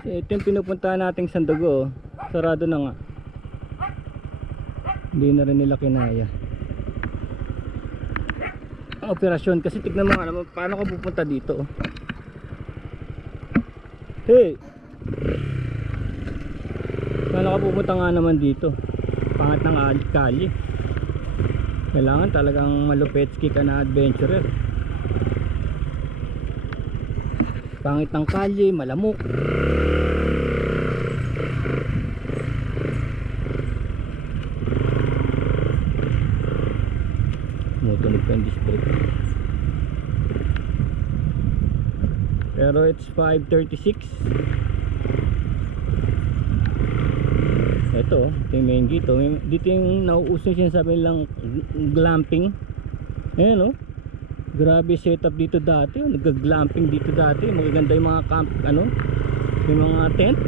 Ito yung pinupuntahan nating Sandugo, oh. Sarado na nga. Hindi na rin nila kinaya ang operasyon. Kasi tignan mo nga naman, paano ka pupunta dito, oh. Hey, paano ka pupunta nga naman dito? Pangat ng kali. Kailangan talagang malupetski ka na adventurer. Pangit ng kalye, malamok. Tumutunog pa yung disc brake. Pero it's 5:36. Ito yung main gate, oh. Dito yung nauuso yung sinasabi nilang glamping. Ayan, oh. Grabe setup dito dati, oh. Nag-glamping dito dati. Magaganda yung mga camp, ano, yung mga tent,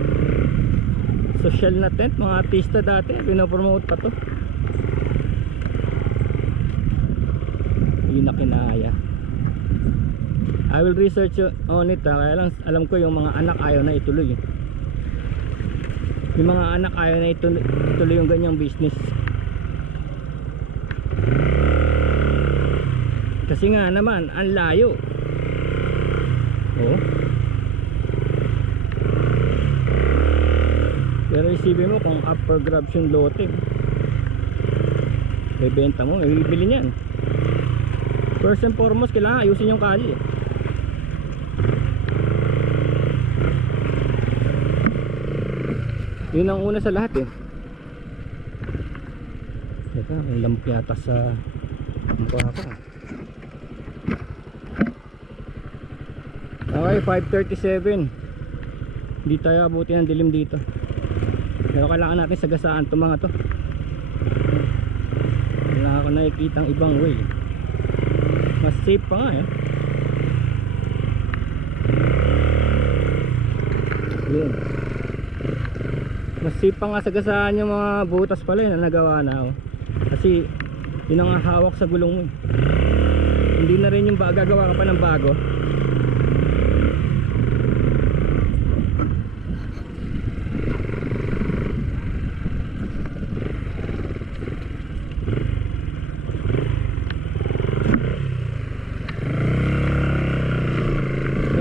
social na tent, mga artista dati. Pinopromote pa to. Hindi na kinaya. I will research on it, ha. Kaya lang alam ko yung mga anak ayaw na ituloy. Yung mga anak ayaw na ituloy yung ganyang business. Kasi nga naman ang layo. Oh. Pero isipin mo kung upper grabs yung lote, bebenta mo, may bibili niyan. First and foremost, kailangan ayusin yung kali. Yun ang una sa lahat, eh. Teka, may lamp yata sa mukha ka. Okay, 5:37. Hindi tayo abuti ng dilim dito. Pero kailangan natin sagasaan itong mga to. Wala ako nakikita ang ibang way. Mas safe pa nga, eh. Yun. Mas safe pa nga sagasaan yung mga butas pala yun na nagawa na, oh. Kasi yun ang hawak sa gulong mo. Hindi na rin yung gagawa ka pa ng bago.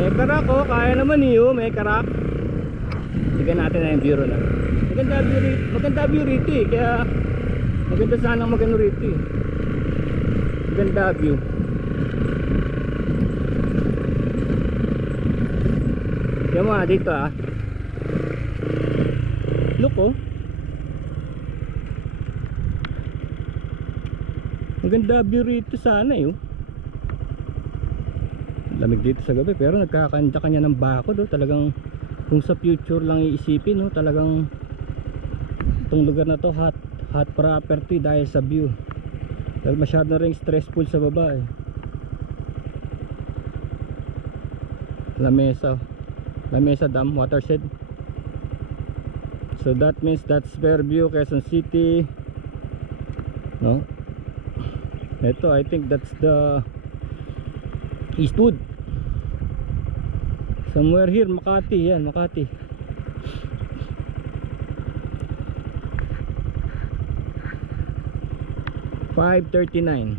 May karak, oh. Kaya naman, oh. May karak. Tignan natin na yung bureau na. Maganda view rito, eh. Kaya maganda sana magano rito, eh. Maganda view. Yan mo, dito, ah. Look, oh. Maganda view rito sana, eh, oh. Lamig dito sa gabi, pero nagkakanya-kanya ng bakod, oh. Talagang kung sa future lang iisipin, no, talagang itong lugar na to hot property dahil sa view. Dahil masyado ring stressful sa baba, eh. Lamesa Dam watershed. So that means that's Fairview, Quezon City, no? Ito, I think that's the Eastwood. Somewhere here, Makati, yan, Makati. $5.39.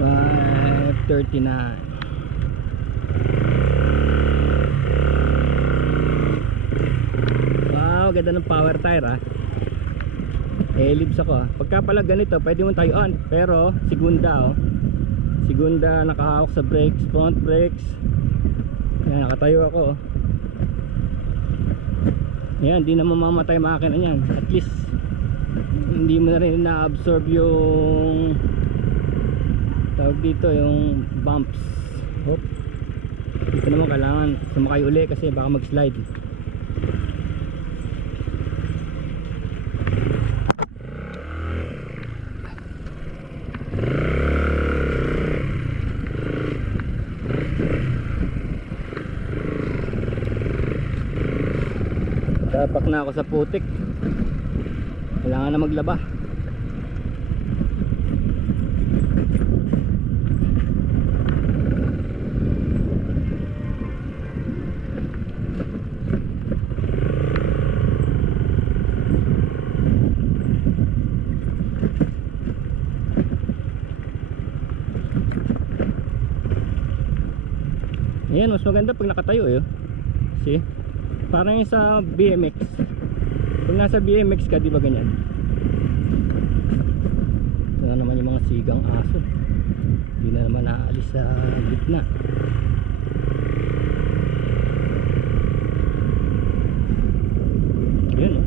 $5.39. Wow, ganda ng power tire, ah. Libs ako, ah. Pagka pala ganito pwede mo tayuan, pero segunda, oh. Segunda, nakahawak sa brakes, front brakes. Ayan, nakatayo ako, oh. Ayan, di na mamamatay makina niyan. At least hindi mo na rin na-absorb yung tawag dito, yung bumps. Hop. Dito naman kailangan sumakay uli kasi baka mag-slide. Tapak na ako sa putik. Kailangan na maglaba. Ayan, mas maganda pag nakatayo eh. See? Parang yung sa BMX. Pag nasa BMX ka, di ba ganyan? Ito na naman yung mga sigang aso. Hindi na naman naalis sa gitna. Ayan oh.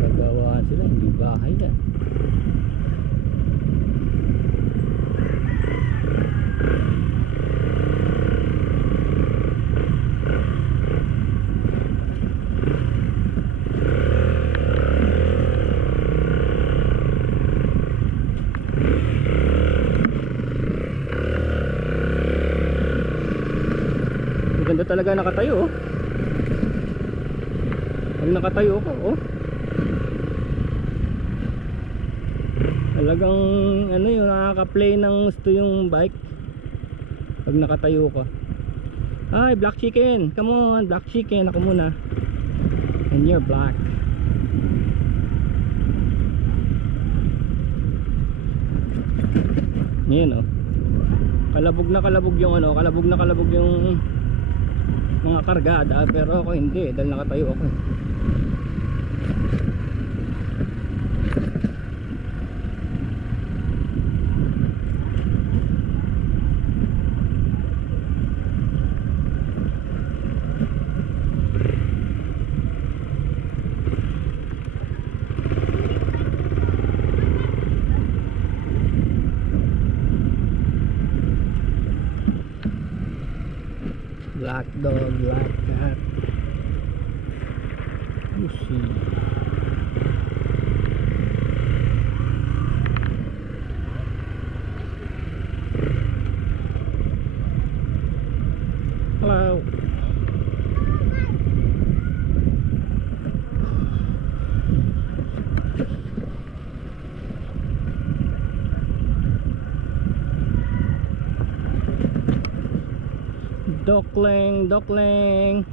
Gagawaan sila, hindi bahay yan. Ganda talaga nakatayo oh. Pag nakatayo ko oh. Talagang ano yun, nakaka-play ng gusto yung bike pag nakatayo ka. Ay, black chicken, come on, black chicken, ako muna. And you're black. Yan oh. Kalabog na kalabog yung ano, kalabog na kalabog yung mga kargada, pero ako hindi dahil nakatayo ako. Black dog, black cat. Pussy. Hello. Dokling, dokling.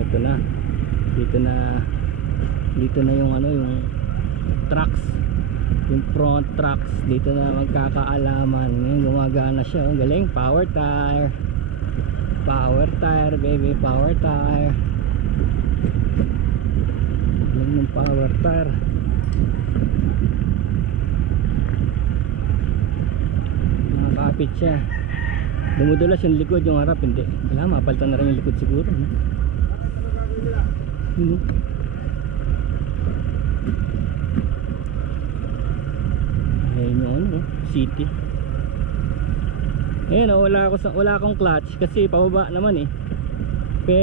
Ito na. Dito na yung ano, yung trucks, yung front trucks dito na magkakaalaman. Ngayon gumagana siya, ang galing. Power tire baby, power tire. Galing ng power tire. Nakakapit siya, dumudulas yung likod, yung harap hindi. Wala, mapalitan na rin yung likod siguro, no? Ayun yung ano, city. Ayun oh, wala akong clutch kasi pababa naman eh. Pero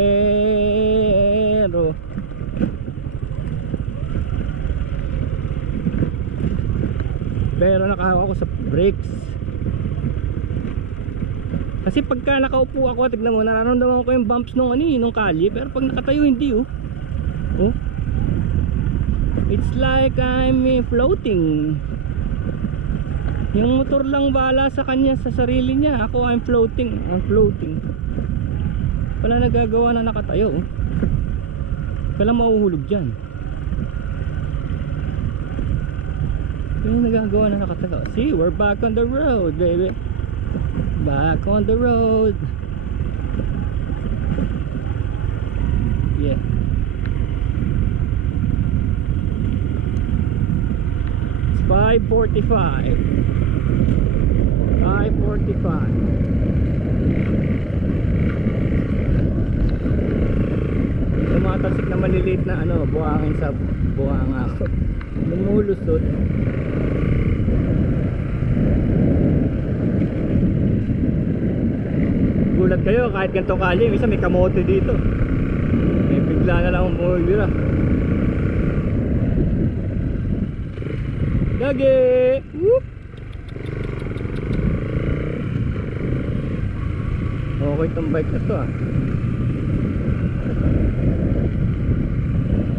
nakahawak ako sa brakes. Kasi pagka nakaupo ako, tignan mo, nararamdaman ko yung bumps nung nung kalye, pero pag nakatayo hindi oh. Oh. It's like I'm floating. Yung motor lang bala sa kanya, sa sarili niya. Ako I'm floating. Wala nagagawa na nakatayo oh. Kailan mahuhulog dyan. Yung nagagawa na nakatayo. See, we're back on the road, baby. Back on the road. Yeah. It's 5:45. Tumatasik na maliliit na ano, buhangin sa buhanga ako. Lumulusot. Gulat kayo kahit ganito kalye, minsan may kamote dito. bumibira. Gage! Whoop! Okay tong bike na to ah.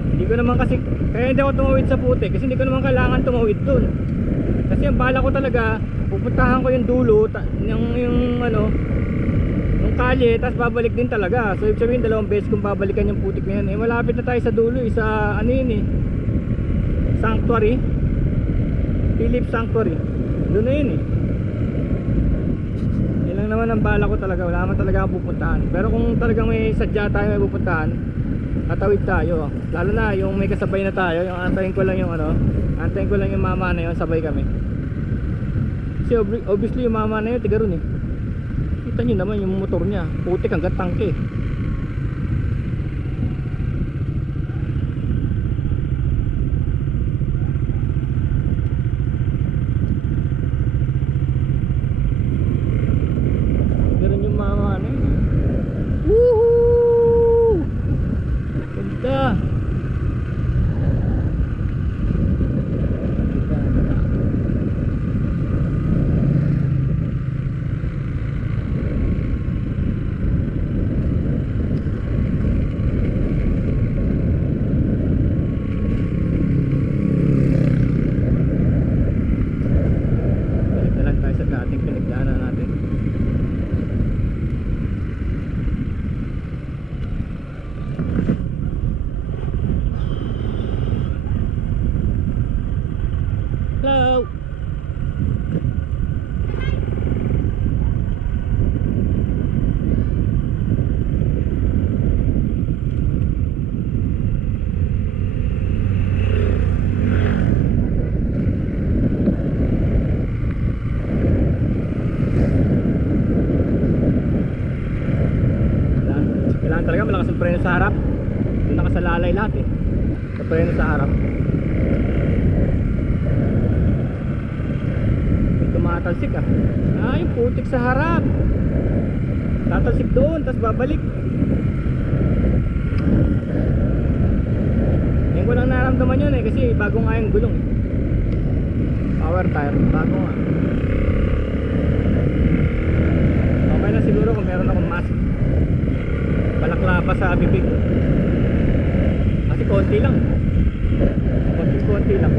Hindi ko naman kasi, kaya hindi ako tumawid sa putik kasi hindi ko naman kailangan tumawid dun. Kasi ang bala ko talaga, pupuntahan ko yung dulo, yung ano, yung kalye, tapos babalik din talaga. So ibig sabihin, dalawang beses kung babalikan yung putik na yan. Eh malapit na tayo sa dulo, sa ano yun eh, Sanctuary, Philip Sanctuary. Doon na yun eh. Yan lang naman ang bala ko talaga, wala naman talaga akong pupuntahan. Pero kung talagang may sadya tayo may pupuntahan, tatawid tayo. Lalo na yung may kasabay na tayo, yung antayin ko lang yung ano, antayin ko lang yung mama na yun, sabay kami. Kasi obviously yung mama na yun, tiga ron eh. Kita nyo naman yung motor niya, putik hanggang tangke. Tiga ron yung mama na yun. Woohoo! Ganda! Hello. Kailangan talaga malakas ang preno sa harap. Doon nakasalalay lahat eh. Sa preno sa harap. Tumatalsik ah. Ah, yung putik sa harap. Tatalsik doon, tapos babalik. Yan ko lang naramdaman yun eh, kasi bago nga yung gulong eh. Power tire, bago nga. Okay na siguro kung meron akong mask. Balaklava sa bibig. Kasi konti lang. Konti lang.